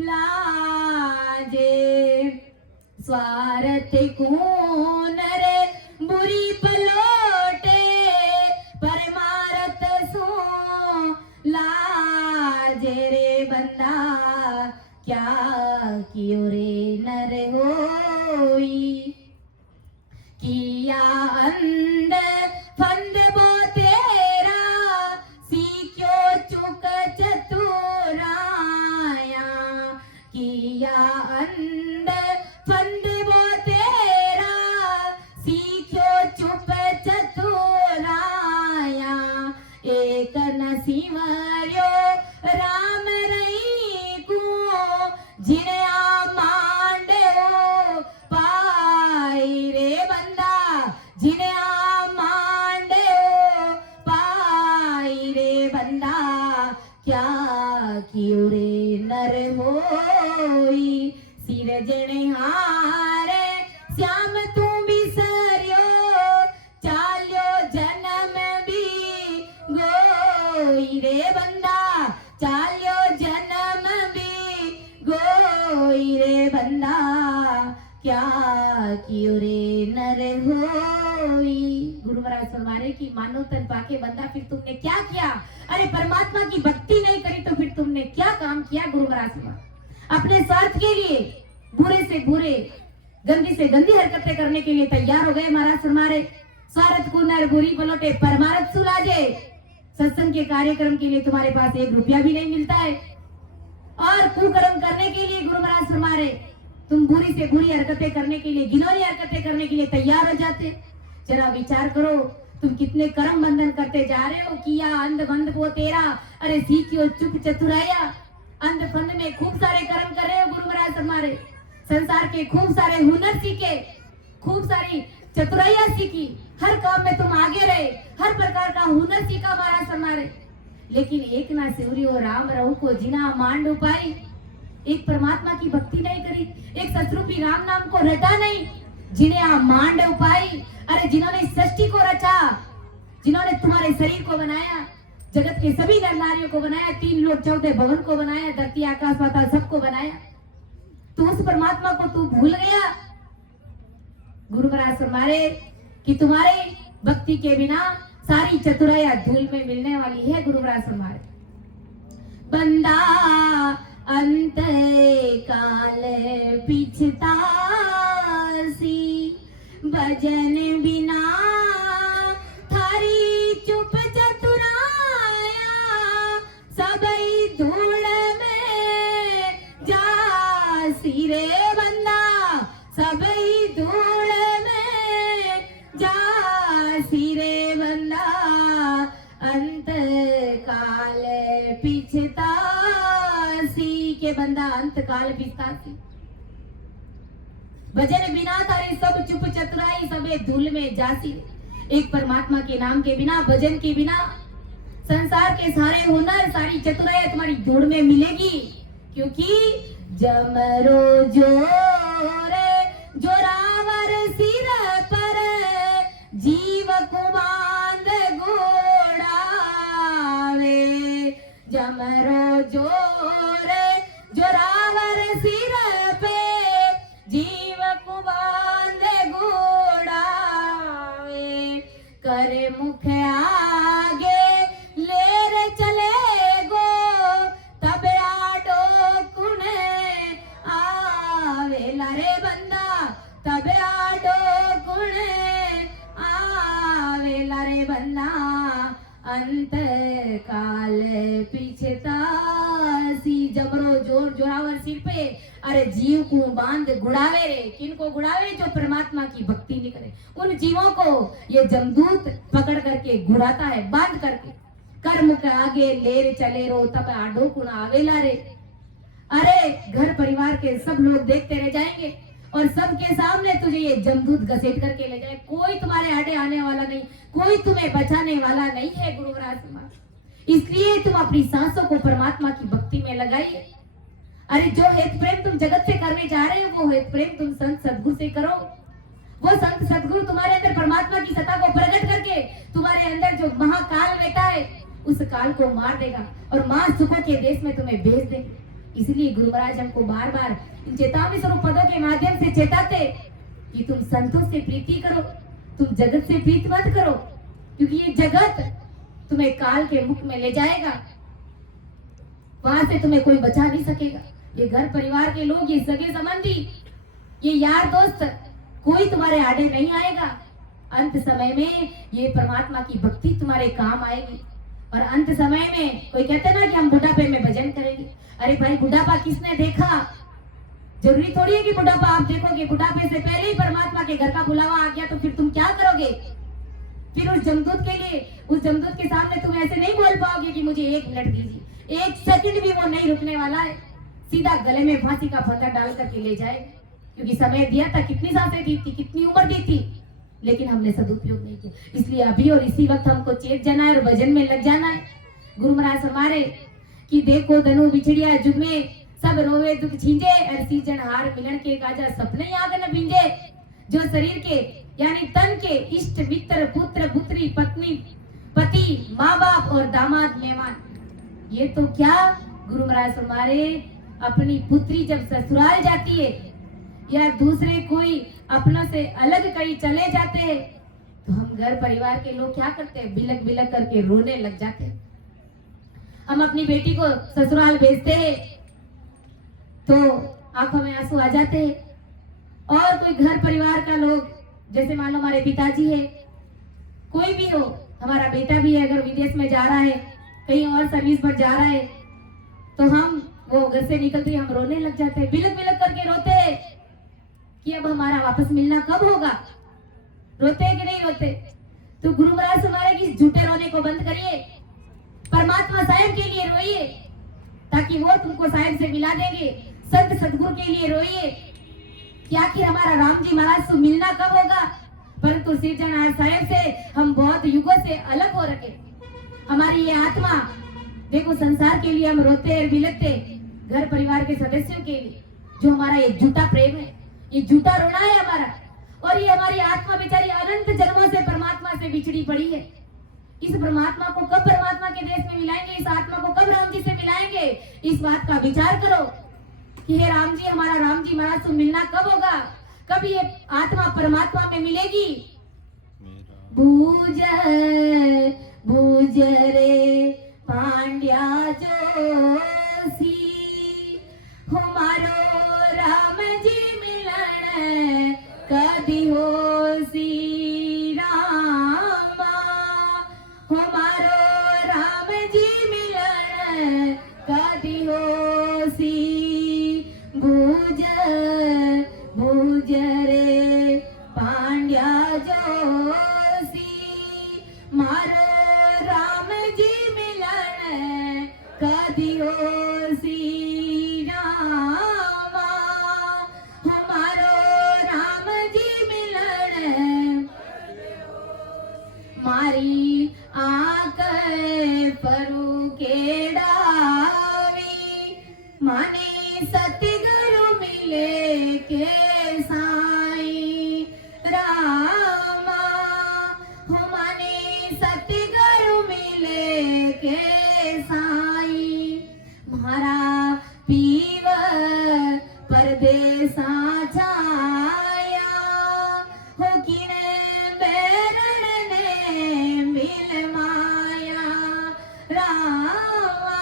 लाजे। स्वार्थ को नरे बुरी पलोटे, परमारथ सो लाजे रे बंदा, क्या कियो रे नर होई। किया अंध फंद बो तेरा, सीख्यो चुक चतुराया। किया अंध फंद बो तेरा, सीख्यो चुप चतुराया। एक न सिमर्यो राम रही को, जिन्हें मांडो पाई रे बंदा, जिन्हें मांडो पाई रे बंदा, क्या कियो रे नर होई। सिर जने हारे श्याम तू बिसरियो, चाल्यो जन्म भी गोई रे बंदा, चाल्यो जन्म भी गोई रे बंदा, क्या कियो रे नर होई। गुरु महाराज फरमा रहे कि मानो तन पाके बंदा फिर तुमने क्या किया? अरे परमात्मा की भक्ति नहीं करी तो फिर तुमने क्या काम किया? गुरु महाराज फरमा अपने स्वार्थ के लिए बुरे से बुरे, गंदी से गंदी हरकतें करने के लिए तैयार हो गए। महाराज फरमा रहे स्वार्थ को नर बुरी पलोटे, परमारथ सुलाजे। सत्संग के कार्यक्रम के लिए तुम्हारे पास 1 रुपया भी नहीं मिलता है, और कुकर्म करने के लिए गुरु महाराज फरमा रहे तुम बुरी से बुरी हरकतें करने के लिए, घिनौनी हरकतें करने के लिए तैयार हो जाते। जरा विचार करो तुम कितने कर्म बंधन करते जा रहे हो। किया अंध बंध वो तेरा, अरे सीखियो चुप चतुराया। अंध फंद में खूब सारे कर्म कर रहे हो। गुरु महाराज फरमा रहे संसार के खूब सारे हुनर सीखे, खूब सारी चतुराइयां सीखी, हर काम में तुम आगे रहे, हर प्रकार का हुनर सीखा। महाराज फरमा रहे लेकिन एक ना सिवरियो राम रहू को जिना मांड उपाई। एक परमात्मा की भक्ति नहीं करी, एक सतरूपी राम नाम को रटा नहीं, जिन्हें आप मांड उपाई। अरे जिन्होंने सृष्टि को रचा, जिन्होंने तुम्हारे शरीर को बनाया, जगत के सभी नर नारियों को बनाया, 3 लोक 14 भवन को बनाया, धरती आकाश पाताल सबको बनाया, तो उस परमात्मा को तू भूल गया। गुरु महाराज फरमाए कि तुम्हारे भक्ति के बिना सारी चतुराई धूल में मिलने वाली है। गुरु महाराज फरमाए बंदा अंत काल पिछता सी, भजन बिना थारी चुप चतुराया, सबई धूल में जासी रे बंदा, सबई धूल में जासी रे बंदा, अंत काल पिछता सी के बंदा अंत काल पिछता सी। भजन बिना तारे सब चुप चतुराई, सबे धूल में जासी। एक परमात्मा के नाम के बिना, भजन के बिना संसार के सारे हुनर, सारी चतुराई तुम्हारी धूल में मिलेगी। क्योंकि जमरो जोरे जोरावर सिर पर, जीव कुमांद घोड़ावे, जमरो जोरे जोरावर सिर पे, जीव कुमांद घोड़ावे, करे मुख आगे लेर चले गो, तब आडो कुने आवे लारे बंदा, तब आडो कुने आवे लारे बंदा, अंत काल पिछता सी। जबरो जोर जोरावर सिर पे, अरे जीव को बांध गुड़ावे रे। किनको गुड़ावे? जो परमात्मा की भक्ति नहीं करे, उन जीवों को ये जमदूत पकड़ करके गुड़ाता है, बांध करके। कर्म के आगे लेर चले रो, तब आडो कुण आवेला रे। अरे घर परिवार के सब लोग देखते रह जाएंगे और सबके सामने तुझे ये जमदूत घसीट करके ले जाए। कोई तुम्हारे आड़े आने वाला नहीं, कोई तुम्हें बचाने वाला नहीं है। गुरु महाराज, इसलिए तुम अपनी सांसों को परमात्मा की भक्ति में लगाइए। अरे जो हेतु प्रेम तुम जगत से करने जा रहे हो, वो हेतु प्रेम तुम संत सदगुरु से करो। वो संत सदगुरु तुम्हारे अंदर परमात्मा की सत्ता को प्रकट करके तुम्हारे अंदर जो महाकाल बैठा है, उस काल को मार देगा और मां सुखों के देश में तुम्हें भेज देगा। इसलिए गुरु महाराज हमको बार बार इन चेतावनी स्वरूप पदों के माध्यम से चेताते कि तुम संतों से प्रीति करो, तुम जगत से प्रीति मत करो, क्योंकि ये जगत तुम्हें काल के मुख में ले जाएगा, वहां से तुम्हें कोई बचा नहीं सकेगा। ये घर परिवार के लोग, ये सगे संबंधी, ये यार दोस्त, कोई तुम्हारे आड़े नहीं आएगा। अंत समय में ये परमात्मा की भक्ति तुम्हारे काम आएगी। और अंत समय में कोई कहते ना कि हम बुढ़ापे में भजन करेंगे। अरे भाई, बुढ़ापा किसने देखा? जरूरी थोड़ी है कि बुढ़ापा आप देखोगे। बुढ़ापे से पहले ही परमात्मा के घर का बुलावा आ गया तो फिर तुम क्या करोगे? फिर उस जमदूत के लिए, उस जमदूत के सामने तुम ऐसे नहीं बोल पाओगे कि मुझे 1 मिनट दीजिए। 1 सेकंड भी वो नहीं रुकने वाला है, सीधा गले में फांसी का फंदा डाल करके ले जाए। क्योंकि समय दिया था, कितनी सांसें दी थी, कितनी उम्र दी थी, लेकिन हमने सदुपयोग नहीं किया। इसलिए अभी और इसी वक्त हमको चेत जाना है और भजन में लग जाना है। गुरु महाराज हमारे कि देखो धनु बिछड़िया जुग में, सब रोवे दुख छींजे, और सीजन हार मिलन के काजा सपने आग न भिंजे। जो शरीर के यानी तन के इष्ट मित्र, पुत्र पुत्री, पत्नी पति, माँ बाप और दामाद मेहमान, ये तो क्या गुरु महाराज हमारे अपनी पुत्री जब ससुराल जाती है या दूसरे कोई अपनों से अलग कहीं चले जाते हैं, तो हम घर परिवार के लोग क्या करते हैं? बिलक बिलक करके रोने लग जाते हैं। हम अपनी बेटी को ससुराल भेजते हैं तो आंखों में आंसू आ जाते हैं। और कोई घर परिवार का लोग, जैसे मान लो हमारे पिताजी है, कोई भी हो, हमारा बेटा भी है, अगर विदेश में जा रहा है, कहीं और सर्विस पर जा रहा है, तो हम वो घर से निकलते ही हम रोने लग जाते हैं, बिलक बिलक करके रोते हैं कि अब हमारा वापस मिलना कब होगा। रोते हैं कि नहीं रोते? तो गुरु महाराज हमारे कि झूठे रोने को बंद करिए, परमात्मा साहेब के लिए रोइए, ताकि वो तुमको साहेब से मिला देंगे। संत सदगुरु के लिए रोइए कि आखिर हमारा राम जी महाराज से मिलना कब होगा। परंतु सिरजनहार साहेब से हम बहुत युगों से अलग हो रखे। हमारी ये आत्मा देखो संसार के लिए हम रोते हैं बिलखते, घर परिवार के सदस्यों के लिए जो हमारा ये झूठा प्रेम है, ये झूठा रोना है हमारा, और ये हमारी आत्मा बेचारी अनंत जन्मों से परमात्मा से बिछड़ी पड़ी है। इस परमात्मा को कब परमात्मा के देश में मिलाएंगे, इस आत्मा को कब राम जी से मिलाएंगे, इस बात का विचार करो कि हे राम जी, हमारा राम जी महाराज से मिलना कब होगा, कब ये आत्मा परमात्मा में मिलेगी। बूझ बूझ रे पांड्या जोशी, हमारो राम जी मिलन कदी होसी, रामा हमारो राम जी मिलन कदी होसी। बूझ बूझ रे पांड्या जोशी, मारो राम जी मिलन कदी होसी, रामा हमारो राम जी मिलन। मारी आंख परू के डावी, माने सतगुरु मिले के साई, रामा हो माने सतगुरु मिले के साई। म्हारा पीव परदेसा छाया, हो किने बेरण ने मिल माया, रामा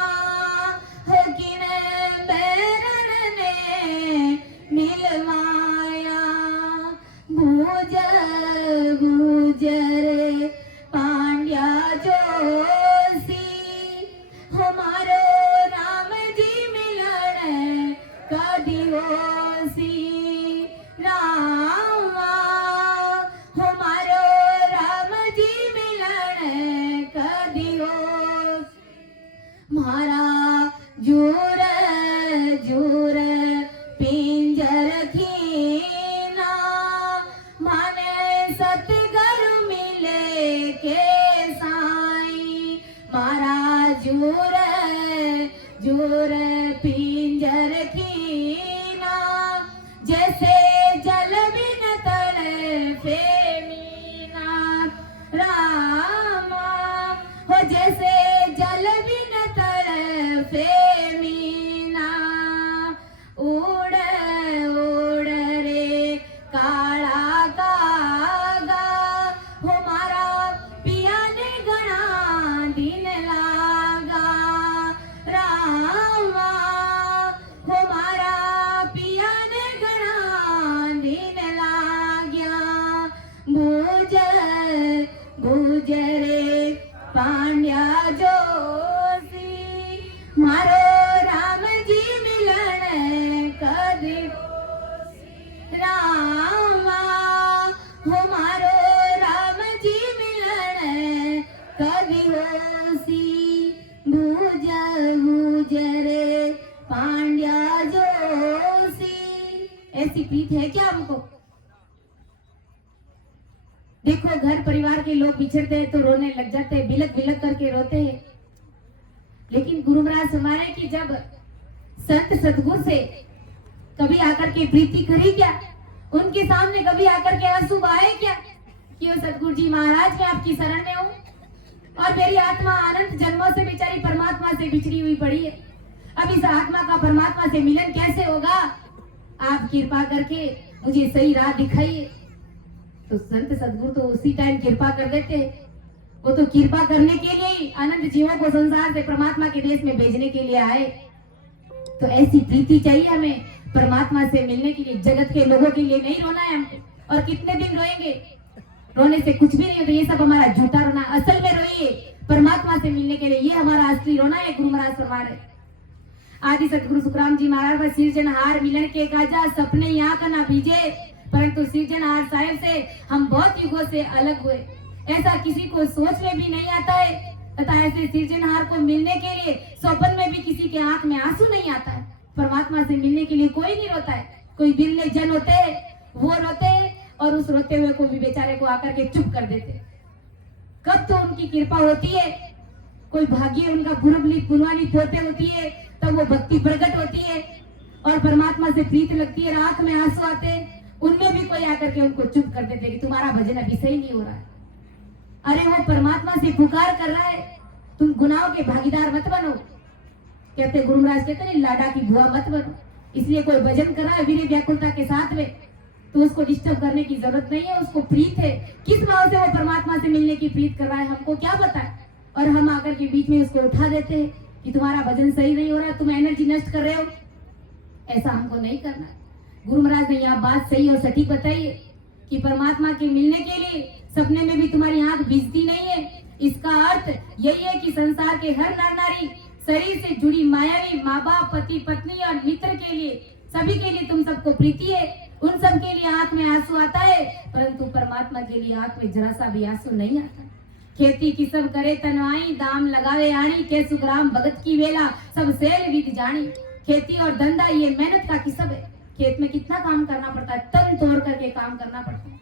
हो किने बेरण ने मिल माया। बूझ बूझ रे पांड्या जोशी, हमारो राम जी मिलन कदी होसी, रामा हमारो राम जी मिलन कदी होसी। मारा जूर जूर पिंजर खीना, माने सतगुरु मिले के साई। मारा जूर जूर पिंजर खीना, जैसे जल बिन तड़पे मीना, रामा हो जैसे जल बिन तड़पे मीना। उड़ उड़ रे काला कागा, हमारा पिया ने गणा दिन लागा, रामा हमारा पिया ने गणा दिन लाग्या। बूझ बूझ रे पांड्या जोशी, मारो राम जी मिलन कदी होसी, रामा हमारो राम जी मिलन कदी होसी। बूझ बूझ रे पांड्या जोशी। ऐसी प्रीत है क्या हमको? देखो घर परिवार के लोग बिछड़ते हैं तो रोने लग जाते हैं, बिलक बिलक करके रोते हैं, लेकिन गुरु महाराज हमारे कि जब संत सतगुरु से कभी आकर के प्रीति करी क्या, उनके सामने कभी आकर के आंसू बहाए क्या कि वो सतगुरु जी महाराज मैं आपकी शरण में हूँ और मेरी आत्मा अनंत जन्मों से बेचारी परमात्मा से बिछड़ी हुई पड़ी है, अब इस आत्मा का परमात्मा से मिलन कैसे होगा, आप कृपा करके मुझे सही राह दिखाइए। तो संत सतगुरु तो उसी टाइम कृपा कर देते, वो तो कृपा करने के लिए ही अनंत जीवों को संसार से परमात्मा के देश में भेजने के लिए आए। तो ऐसी प्रीति चाहिए हमें परमात्मा से मिलने के लिए, जगत के लोगों के लिए नहीं रोना है हमको, और कितने दिन रोएंगे, रोने से कुछ भी नहीं होता, ये सब हमारा झूठा रोना, असल में रोइए परमात्मा से मिलने के लिए, ये हमारा असली रोना है। गुरु महाराज फरमा रहे आदि सतगुरु सुखराम जी महाराज पर सिरजनहार मिलन के काजा, सपने यहाँ का ना भीजे, परंतु सिरजनहार साहेब से हम बहुत युगों से अलग हुए, ऐसा किसी को सोच में भी नहीं आता है तथा ऐसे सिरजनहार को मिलने के लिए स्वप्न में भी किसी के आंख में आंसू नहीं आता है। परमात्मा से मिलने के लिए कोई नहीं रोता है, कोई दिल में जन होते हैं वो रोते हैं, और उस रोते हुए को भी बेचारे को आकर के चुप कर देते। कब तो उनकी कृपा होती है कोई भाग्य उनका बुरबली पुनवानी पोते होती है तब वो भक्ति प्रकट होती है और परमात्मा से प्रीत लगती है, आंख में आंसू आते हैं, उनमें भी कोई आकर के उनको चुप कर देते कि तुम्हारा भजन अभी सही नहीं हो रहा है। अरे वो परमात्मा से पुकार कर रहा है, तुम गुनाहों के भागीदार मत बनो। कहते गुरु महाराज कहते हैं लाडा की बुआ मत बनो। इसलिए कोई भजन कर रहा है वीर व्याकुलता के साथ में तो उसको डिस्टर्ब करने की जरूरत नहीं है, उसको प्रीत है। किस भाव से वो परमात्मा से मिलने की प्रीत कर रहा है हमको क्या पता है, और हम आकर के बीच में उसको उठा देते हैं कि तुम्हारा भजन सही नहीं हो रहा, तुम एनर्जी नष्ट कर रहे हो। ऐसा हमको नहीं करना है। गुरु महाराज ने यहाँ बात सही और सटीक बताई है कि परमात्मा के मिलने के लिए सपने में भी तुम्हारी आंख भिजती नहीं है। इसका अर्थ यही है कि संसार के हर नर नारी शरीर से जुड़ी मायावी माँ बाप पति पत्नी और मित्र के लिए सभी के लिए तुम सबको प्रीति है, उन सब के लिए आंख में आंसू आता है, परंतु परमात्मा के लिए आंख में जरा सा भी आंसू नहीं आता। खेती की सब करे तनवाई दाम लगावे आणी के सुग्राम भगत की वेला सब सेल विद जानी। खेती और धंधा ये मेहनत का किस्म है। खेत में कितना काम करना पड़ता है, तन तोड़ करके काम करना पड़ता है।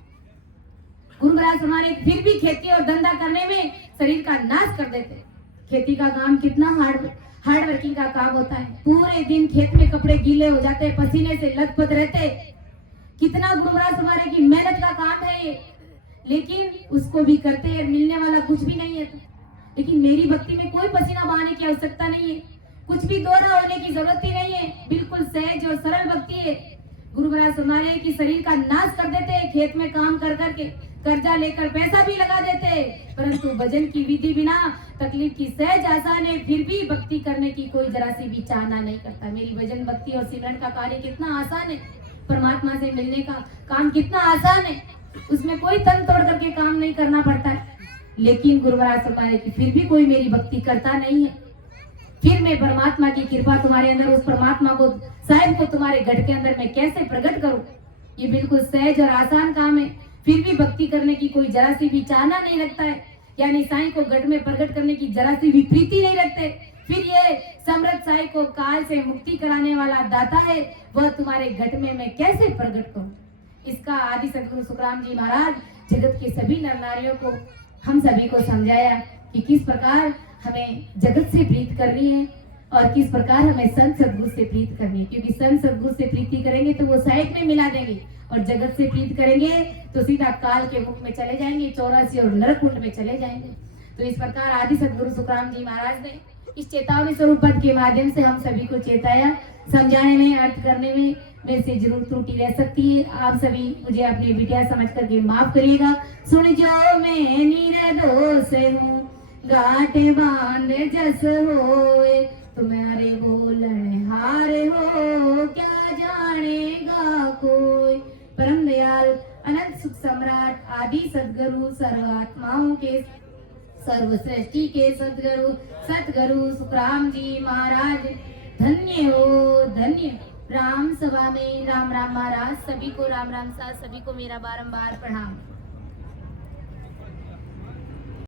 गुरु महाराज हमारे फिर भी खेती और धंधा करने में शरीर का नाश कर देते। खेती का काम कितना हार्ड वर्किंग का काम होता है। पूरे दिन खेत में कपड़े गीले हो जाते, पसीने से लथपथ रहते। कितना गुरु महाराज हमारे की मेहनत का काम है ये, लेकिन उसको भी करते हैं, मिलने वाला कुछ भी नहीं है। लेकिन मेरी भक्ति में कोई पसीना बहाने की आवश्यकता नहीं है, कुछ भी दोहरा होने की जरूरत ही नहीं है, बिल्कुल सहज और सरल भक्ति है। गुरु महाराज हमारे की शरीर का नाश कर देते हैं, खेत में काम कर करके कर्जा लेकर पैसा भी लगा देते हैं, परंतु भजन की विधि बिना तकलीफ की सहज आसान है, फिर भी भक्ति करने की कोई जरा सी भी चाहना नहीं करता। मेरी भजन भक्ति और सिमरन का कार्य कितना आसान है, परमात्मा से मिलने का काम कितना आसान है, उसमें कोई तन तोड़ करके काम नहीं करना पड़ता है। लेकिन गुरु महाराज हमारे की फिर भी कोई मेरी भक्ति करता नहीं है। फिर मैं परमात्मा की कृपा तुम्हारे अंदर, उस परमात्मा को साहिब को तुम्हारे घट के अंदर मैं कैसे प्रकट करूं? ये बिल्कुल सहज और आसान काम है, फिर भी भक्ति करने की कोई जरा सी भी चाहना नहीं रखता है, यानी साईं को घट में प्रकट करने की जरा सी भी प्रीति नहीं रखते। फिर ये समृद्ध साईं को काल से मुक्ति कराने वाला दाता है, वह तुम्हारे घट में मैं कैसे प्रकट करूं? इसका आदि सदगुरु सुखराम जी महाराज जगत के सभी नर नारियों को, हम सभी को समझाया कि किस प्रकार हमें जगत से प्रीत करनी है और किस प्रकार हमें संत सदगुरु से प्रीत करनी है। क्योंकि संत सदगुरु से प्रीति करेंगे तो वो साहिब में मिला देंगे, और जगत से प्रीत करेंगे तो सीधा काल के मुख में चले जाएंगे, 84 और नरकुंड में चले जाएंगे। तो इस प्रकार आदि सदगुरु सुखराम जी महाराज ने इस चेतावनी स्वरूप पद के माध्यम से हम सभी को चेताया। समझाने में, अर्थ करने में मेरे से जरूर त्रुटि रह सकती है, आप सभी मुझे अपनी बिटिया समझ करके माफ करिएगा। सुन जो मैं निर्दोष हूँ गांठ बांध जस होए, तुम्हारे बोलन हार हो क्या जानेगा कोई। परम दयाल अनंत सुख सम्राट आदि सदगुरु सर्वात्माओं के सर्व सृष्टि के सतगुरु सुखराम जी महाराज धन्य हो धन्य। राम सभा में राम राम महाराज, सभी को राम राम साथ, सभी को मेरा बारंबार प्रणाम।